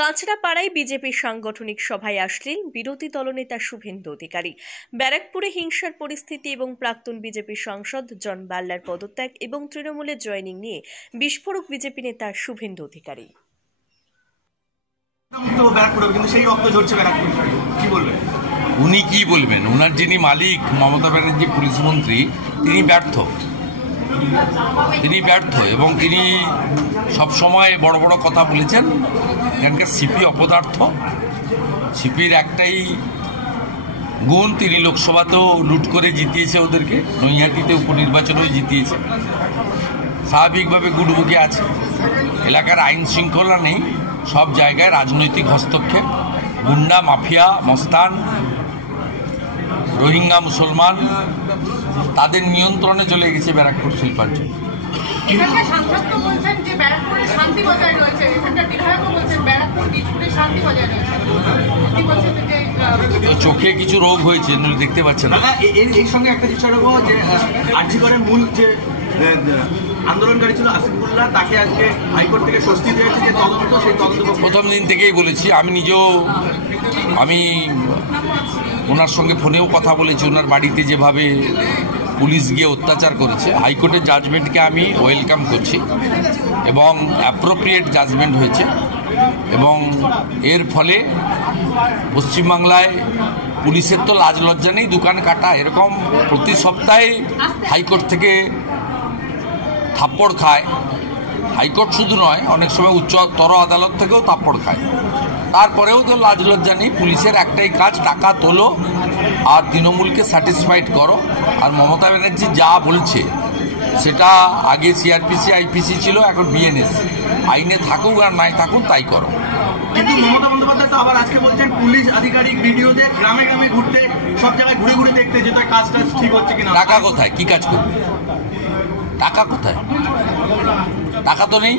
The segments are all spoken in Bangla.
কাঁচরাপাড়ায় বিজেপির সাংগঠনিক সভায় আসলেন বিরোধী দলনেতা শুভেন্দু অধিকারী। ব্যারাকপুরে হিংসার পরিস্থিতি এবং প্রাক্তন বিজেপি সাংসদ জন বাল্লার পদত্যাগ এবং তৃণমূলে জয়েনিং নিয়ে বিস্ফোরক বিজেপি নেতা শুভেন্দু অধিকারী। উনি কি বলবেন? ওনার যিনি মালিক মমতা ব্যানার্জি পুলিশ মন্ত্রী, তিনি ব্যর্থ এবং তিনি সবসময় বড় বড় কথা বলেছেন। এখানকার সিপি অপদার্থ। সিপির একটাই গুণ, তিনি লোকসভাতেও লুট করে জিতিয়েছে ওদেরকে, নৈহাটিতে উপনির্বাচনেও জিতিয়েছে। স্বাভাবিকভাবে গুডবুকে আছে। এলাকার আইন শৃঙ্খলা নেই, সব জায়গায় রাজনৈতিক হস্তক্ষেপ, গুন্ডা মাফিয়া মস্তান রোহিঙ্গা মুসলমান তাদের নিয়ন্ত্রণে চলে গেছে ব্যারাকপুর শিল্পাঞ্চল। চোখে কিছু রোগ হয়েছে, দেখতে পাচ্ছেন না। এর সঙ্গে একটা জিনিস যে আরজি করের মূল যে আন্দোলনকারী ছিল আসিফুল্লাহ, তাকে আজকে হাইকোর্ট থেকে স্বস্তি দিয়েছে যে তদন্ত, সেই তদন্ত প্রথম দিন থেকেই বলেছি। আমি ওনার সঙ্গে ফোনেও কথা বলেছি। ওনার বাড়িতে যেভাবে পুলিশ গিয়ে অত্যাচার করেছে, হাইকোর্টের জাজমেন্টকে আমি ওয়েলকাম করছি এবং অ্যাপ্রোপ্রিয়েট জাজমেন্ট হয়েছে এবং এর ফলে পশ্চিমবাংলায় পুলিশের তো লাজ লজ্জা নেই, দোকান কাটা। এরকম প্রতি সপ্তাহে হাইকোর্ট থেকে থাপ্পড় খায়। হাইকোর্ট শুধু নয়, অনেক সময় উচ্চতর আদালত থেকেও থাপ্পড় খায়। তারপরেও তো লাজ লজ্জা নেই। পুলিশের একটাই কাজ, টাকা তোলো আর তৃণমূলকে স্যাটিসফাইড করো। আর মমতা ব্যানার্জি যা বলছে সেটা আগে সিআরপিসি আইপিসি ছিল, এখন বিএনএস। আইনে থাকুক আর নাই থাকুক তাই করো। কিন্তু মমতা বন্দ্যোপাধ্যায় তো আবার আজকে বলছেন পুলিশ আধিকারিক বিডিওদের গ্রামে গ্রামে ঘুরতে, সব জায়গায় ঘুরে ঘুরে দেখতে যেটা কাজটা ঠিক হচ্ছে কিনা। টাকা কোথায়? কি কাজ করবে? টাকা কোথায়? টাকা তো নেই।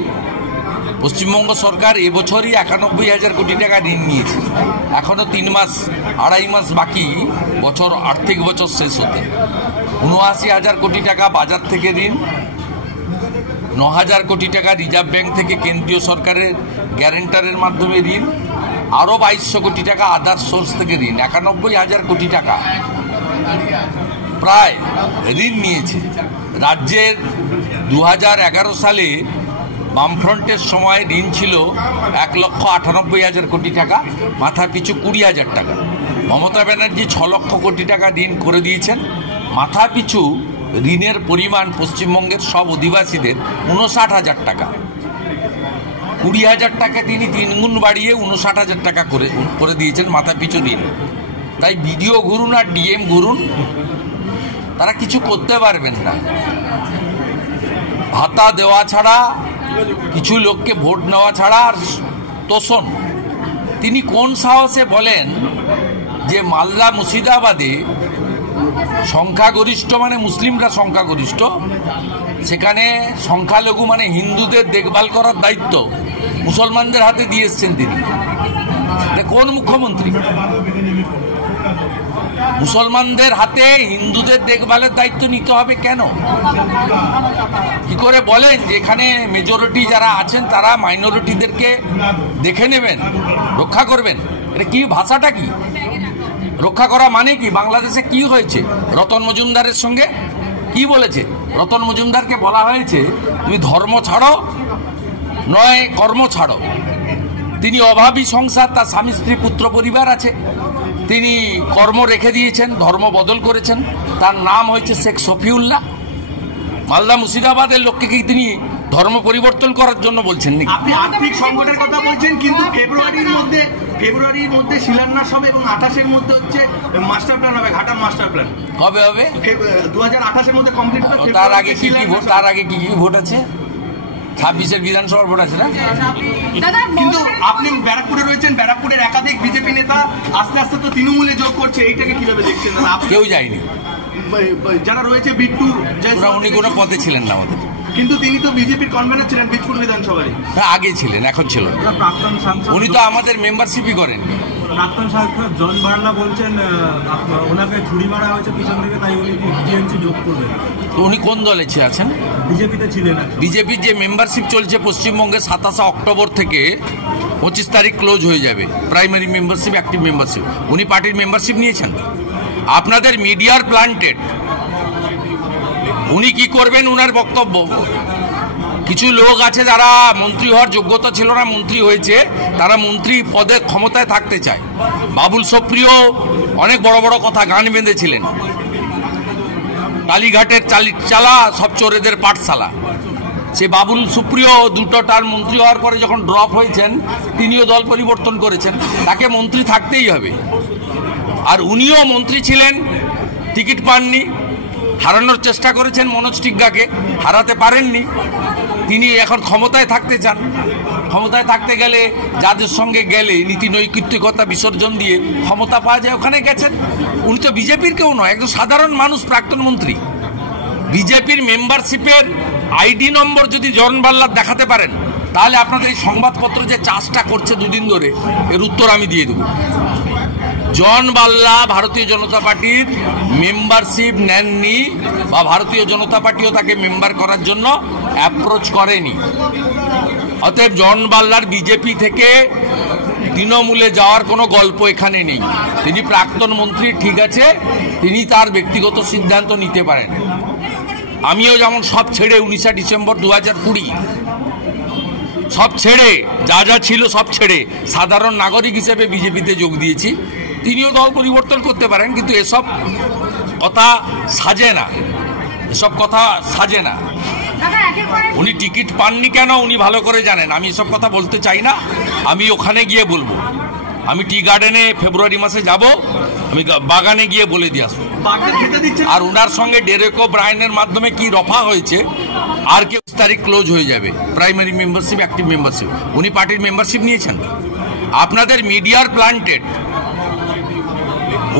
পশ্চিমবঙ্গ সরকার এবছরই 91,000 কোটি টাকা ঋণ নিয়েছে। এখনো 2.5 মাস বাকি বছর, আর্থিক বছর শেষ হতে। 79,000 কোটি টাকা বাজার থেকে ঋণ, 9,000 কোটি টাকা রিজার্ভ ব্যাংক থেকে কেন্দ্রীয় সরকারের গ্যারেন্টারের মাধ্যমে ঋণ, আরও 2,200 কোটি টাকা আদার সোর্স থেকে ঋণ। 91,000 কোটি টাকা প্রায় ঋণ নিয়েছে। রাজ্যের 2011 সালে বামফ্রন্টের সময় ঋণ ছিল 1,98,000 কোটি টাকা, মাথা পিছু 20,000 টাকা। মমতা ব্যানার্জি 6 লক্ষ কোটি টাকা ঋণ করে দিয়েছেন। মাথা পিছু ঋণের পরিমাণ পশ্চিমবঙ্গের সব অধিবাসীদের 59,000 টাকা। 20,000 টাকা তিনি 3 গুণ বাড়িয়ে 59,000 টাকা করে দিয়েছেন মাথা পিছু ঋণ। তাই বিডিও ঘুরুন আর ডিএম ঘুরুন, তারা কিছু করতে পারবেন না। ভাতা দেওয়া ছাড়া, কিছু লোককে ভোট নেওয়া ছাড়া আর তোষণ। তিনি কোন সাহসে বলেন যে মালদা মুর্শিদাবাদে সংখ্যাগরিষ্ঠ মানে মুসলিমরা সংখ্যাগরিষ্ঠ, সেখানে সংখ্যালঘু মানে হিন্দুদের দেখভাল করার দায়িত্ব মুসলমানদের হাতে দিয়ে এসছেন তিনি? কোন মুখ্যমন্ত্রী? মুসলমানদের হাতে হিন্দুদের দেখভালের দায়িত্ব নিতে হবে কেন? কি করে বলেন যে এখানে মেজরিটি যারা আছেন তারা মাইনরিটিদেরকে দেখে নেবেন, রক্ষা করবেন? এটা কি ভাষাটা? কি রক্ষা করা মানে কি? বাংলাদেশে কি হয়েছে রতন মজুমদারের সঙ্গে? কি বলেছে? রতন মজুমদারকে বলা হয়েছে তুমি ধর্ম ছাড়ো নয় কর্ম ছাড়ো। তিনি অভাবী সংসার, তার স্বামী স্ত্রী পুত্র পরিবার আছে, তিনি কর্ম রেখে দিয়েছেন, ধর্ম বদল করেছেন। তার নাম হয়েছে শেখ শফিউল্লাহ। মালদা মুর্শিদাবাদের লোককে কি তিনি ধর্ম পরিবর্তন করার জন্য বলছেন নাকি? আপনি আর্থিক সংকটের কথা বলছেন, কিন্তু ফেব্রুয়ারির মধ্যে শিলান্যাস হবে এবং 28-এর মধ্যে হচ্ছে মাস্টার প্ল্যান হবে, ঘাটার মাস্টার প্ল্যান কবে হবে? 2028-এর মধ্যে কমপ্লিট হবে। তার আগে কি কি ভোট? তার আগে কি কি ভোট আছে? 26-এর বিধানসভার ভোট আছে না? কিন্তু আপনি ব্যারাকপুরে রয়েছেন, ব্যারাকপুরের একাধিক বিজেপি নেতা আস্তে আস্তে তো তৃণমূলে যোগ করছে, এইটাকে কিভাবে দেখছেন? কেউ যায়নি, যারা রয়েছে বিট্টু, উনি কোনো পদে ছিলেন না আমাদের। কিন্তু তিনি তো বিজেপির কনভেনার ছিলেন বীজপুর বিধানসভায়। আগে ছিলেন, এখন ছিল। উনি তো আমাদের মেম্বারশিপই করেন। প্রাক্তন সাংসদ জন বার্লা বলছেন ওনাকে ছুরি মারা হয়েছে পিছন থেকে, তাই উনি টিএমসি যোগ করবেন। উনি কোন দলে আছেন? বিজেপিতে ছিলেন। বিজেপির যে মেম্বারশিপ চলছে পশ্চিমবঙ্গে 27 অক্টোবর থেকে 25 তারিখ ক্লোজ হয়ে যাবে প্রাইমারি মেম্বারশিপ, অ্যাক্টিভ মেম্বারশিপ। উনি পার্টির মেম্বারশিপ নিয়েছেন। আপনাদের মিডিয়ার প্ল্যান্টেড। উনি কি করবেন উনার বক্তব্য। কিছু লোক আছে যারা মন্ত্রী হওয়ার যোগ্যতা ছিল না, মন্ত্রী হয়েছে, তারা মন্ত্রী পদে ক্ষমতায় থাকতে চায়। বাবুল সুপ্রিয় অনেক বড় বড় কথা গান বেঁধেছিলেন, কালীঘাটের চালা সব চোরেদের পাঠশালা। সে বাবুল সুপ্রিয় 2টো টার্ম মন্ত্রী হওয়ার পরে যখন ড্রপ হয়েছেন, তিনিও দল পরিবর্তন করেছেন, তাকে মন্ত্রী থাকতেই হবে। আর উনিও মন্ত্রী ছিলেন, টিকিট পাননি, হারানোর চেষ্টা করেছেন মনোজ টিগ্গাকে, হারাতে পারেননি। তিনি এখন ক্ষমতায় থাকতে চান। ক্ষমতায় থাকতে গেলে যাদের সঙ্গে গেলে নীতি নৈতিকতা বিসর্জন দিয়ে ক্ষমতা পাওয়া যায়, ওখানে গেছেন। উনি তো বিজেপির কেউ নয়, একজন সাধারণ মানুষ, প্রাক্তন মন্ত্রী। বিজেপির মেম্বারশিপের আইডি নম্বর যদি জন বাল্লার দেখাতে পারেন, তাহলে আপনাদের এই সংবাদপত্র যে চাষটা করছে দুদিন ধরে, এর উত্তর আমি দিয়ে দেব। জন বাল্লা ভারতীয় জনতা পার্টির মেম্বারশিপ নেননি, বা ভারতীয় জনতা পার্টিও তাকে মেম্বার করার জন্য অ্যাপ্রোচ করেনি। অতএব জন বাল্লার বিজেপি থেকে তৃণমূলে যাওয়ার কোনো গল্প এখানে নেই। তিনি প্রাক্তন মন্ত্রী, ঠিক আছে, তিনি তার ব্যক্তিগত সিদ্ধান্ত নিতে পারেন। আমিও যেমন সব ছেড়ে 19 ডিসেম্বর 2020 সব ছেড়ে, যা যা ছিল সব ছেড়ে সাধারণ নাগরিক হিসেবে বিজেপিতে যোগ দিয়েছি। তিনিও দল পরিবর্তন করতে পারেন, কিন্তু এসব কথা সাজে না, এসব কথা সাজে না। উনি টিকিট পাননি কেন উনি ভালো করে জানেন। আমি এসব কথা বলতে চাই না, আমি ওখানে গিয়ে বলবো। আমি টি গার্ডেনে ফেব্রুয়ারি মাসে যাব, আমি বাগানে গিয়ে বলে দিয়ে আসবো। আর ওনার সঙ্গে ডেরেক ওব্রায়েনের মাধ্যমে কি রফা হয়েছে, আর কেউ তারিখ ক্লোজ হয়ে যাবে প্রাইমারি মেম্বারশিপ, অ্যাক্টিভ মেম্বারশিপ। উনি পার্টির মেম্বারশিপ নিয়েছেন। আপনাদের মিডিয়ার প্ল্যান্টেড।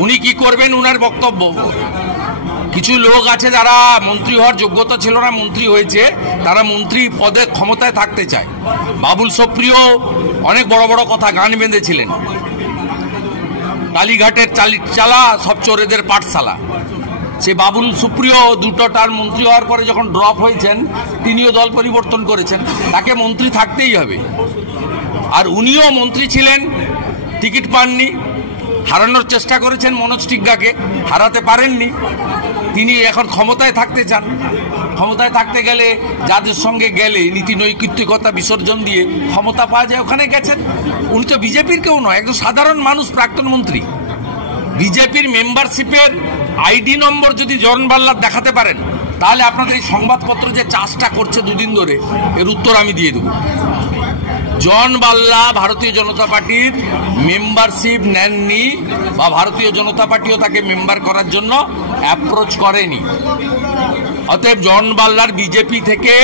উনি কি করবেন উনার বক্তব্য। কিছু লোক আছে যারা মন্ত্রী হওয়ার যোগ্যতা ছিল না, মন্ত্রী হয়েছে, তারা মন্ত্রী পদে ক্ষমতায় থাকতে চায়। বাবুল সুপ্রিয় অনেক বড় বড় কথা গান বেঁধেছিলেন, কালীঘাটের চালা সব চোরেদের পাঠশালা। সে বাবুল সুপ্রিয় 2টো টার্ম মন্ত্রী হওয়ার পরে যখন ড্রপ হয়েছেন, তিনিও দল পরিবর্তন করেছেন, তাকে মন্ত্রী থাকতেই হবে। আর উনিও মন্ত্রী ছিলেন, টিকিট পাননি, হারানোর চেষ্টা করেছেন মনোজ টিগ্গাকে, হারাতে পারেননি। তিনি এখন ক্ষমতায় থাকতে চান। ক্ষমতায় থাকতে গেলে যাদের সঙ্গে গেলে নীতি নৈতিকতা বিসর্জন দিয়ে ক্ষমতা পাওয়া যায়, ওখানে গেছেন। উনি তো বিজেপির কেউ নয়, একজন সাধারণ মানুষ, প্রাক্তন মন্ত্রী। বিজেপির মেম্বারশিপের আইডি নম্বর যদি জন বাল্লার দেখাতে পারেন, তাহলে আপনাদের এই সংবাদপত্র যে চাষটা করছে দুদিন ধরে, এর উত্তর আমি দিয়ে দেব। জন বাল্লা ভারতীয় জনতা পার্টির মেম্বারশিপ নেননি, বা ভারতীয় জনতা পার্টিও তাকে মেম্বার করার জন্য অ্যাপ্রোচ করেনি। অতএব জন বাল্লার বিজেপি থেকে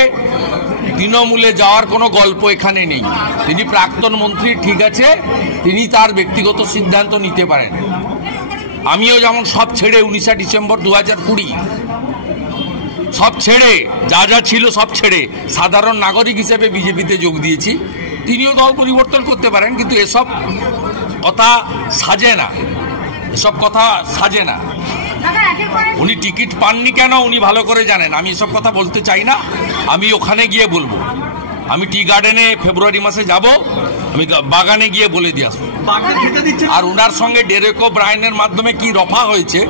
তৃণমূলে যাওয়ার কোনো গল্প এখানে নেই। তিনি প্রাক্তন মন্ত্রী, ঠিক আছে, তিনি তার ব্যক্তিগত সিদ্ধান্ত নিতে পারেন। আমিও যেমন সব ছেড়ে 19 ডিসেম্বর 2020 সব ছেড়ে, যা যা ছিল সব ছেড়ে সাধারণ নাগরিক হিসেবে বিজেপিতে যোগ দিয়েছি। তিনিও দল পরিবর্তন করতে পারেন, কিন্তু এসব কথা সাজে না, এসব কথা সাজে না। উনি টিকিট পাননি কেন উনি ভালো করে জানেন। আমি এসব কথা বলতে চাই না, আমি ওখানে গিয়ে বলবো। আমি টি গার্ডেনে ফেব্রুয়ারি মাসে যাব, আমি বাগানে গিয়ে বলে দিয়ে আসবো। আর ওনার সঙ্গে ডেরেক ওব্রায়েনের মাধ্যমে কি রফা হয়েছে,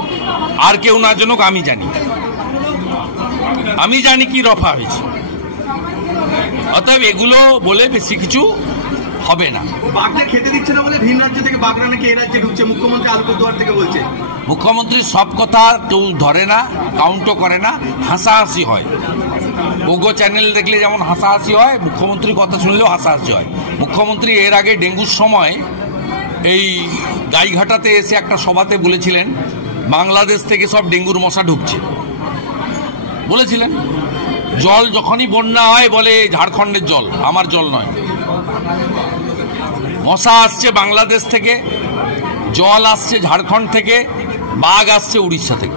আর কেউ না জানুক, আমি জানি। আমি জানি কি রফা হয়েছে। অতএব এগুলো বলে বেশি কিছু হবে না। খেতে দিচ্ছে না বলে ভিন রাজ্য থেকে বাগড়া নাকি এই রাজ্যে ঢুকছে, মুখ্যমন্ত্রী আলিপুরদুয়ার থেকে বলছে। মুখ্যমন্ত্রী সব কথা কেউ ধরে না, কাউন্টও করে না, হাসাহাসি হয়। ওগো চ্যানেল দেখলে যেমন হাসাহাসি হয়, মুখ্যমন্ত্রীর কথা শুনলেও হাসাহাসি হয়। মুখ্যমন্ত্রী এর আগে ডেঙ্গুর সময় এই গাইঘাটাতে এসে একটা সভাতে বলেছিলেন, বাংলাদেশ থেকে সব ডেঙ্গুর মশা ঢুকছে বলেছিলেন। জল যখনই বন্যা হয় বলে ঝাড়খণ্ডের জল, আমার জল নয়। মশা আসছে বাংলাদেশ থেকে, জল আসছে ঝাড়খণ্ড থেকে, বাঘ আসছে উড়িষ্যা থেকে।